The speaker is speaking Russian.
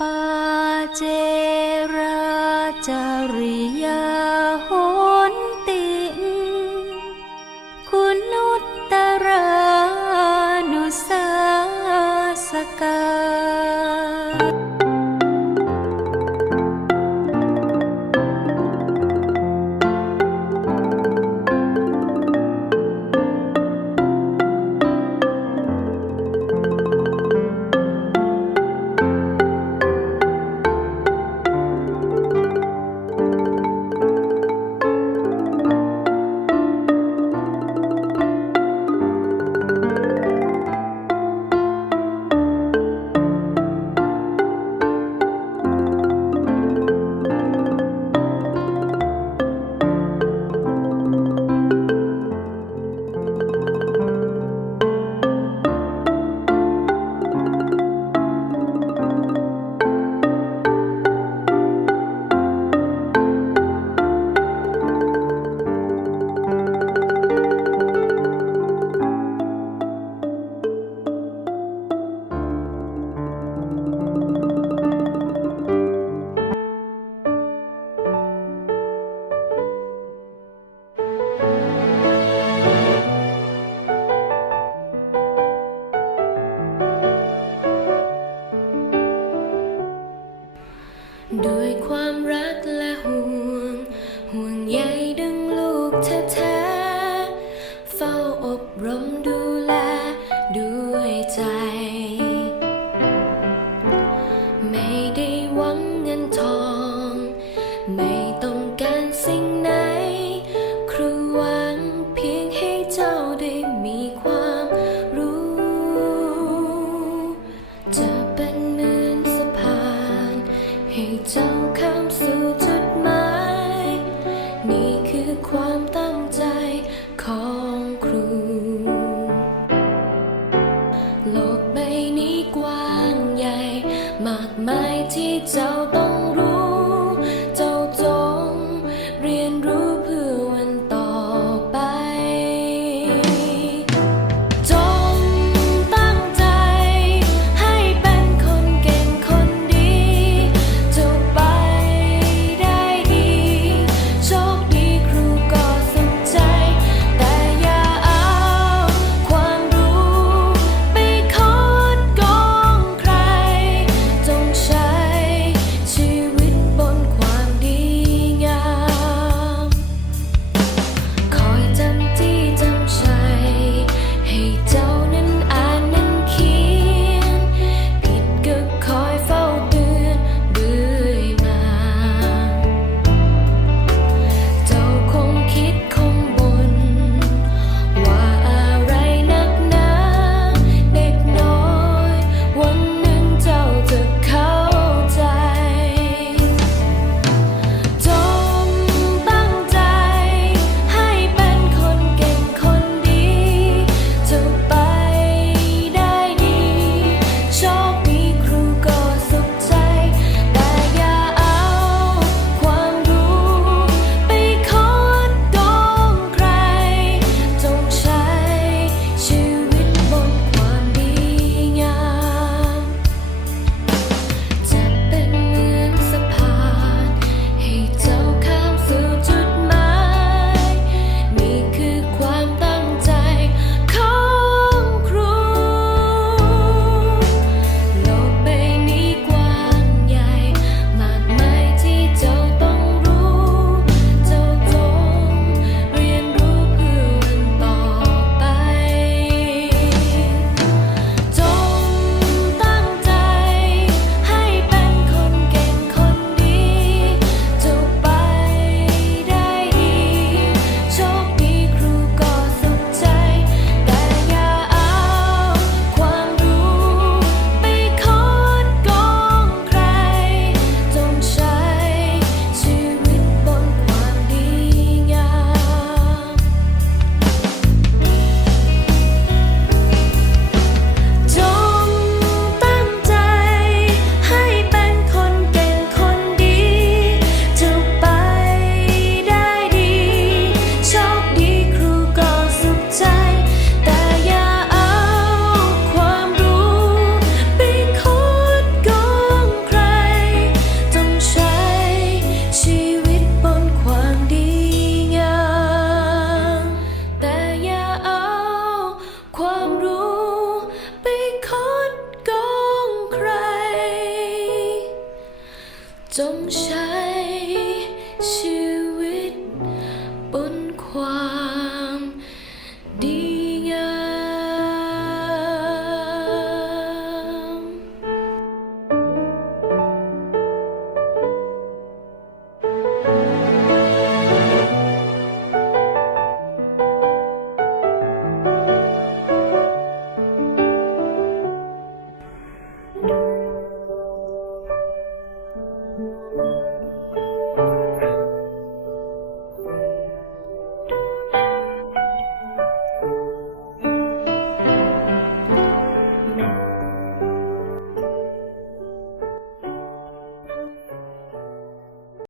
ปาเจราจริยากมายที่เจ้าต้อง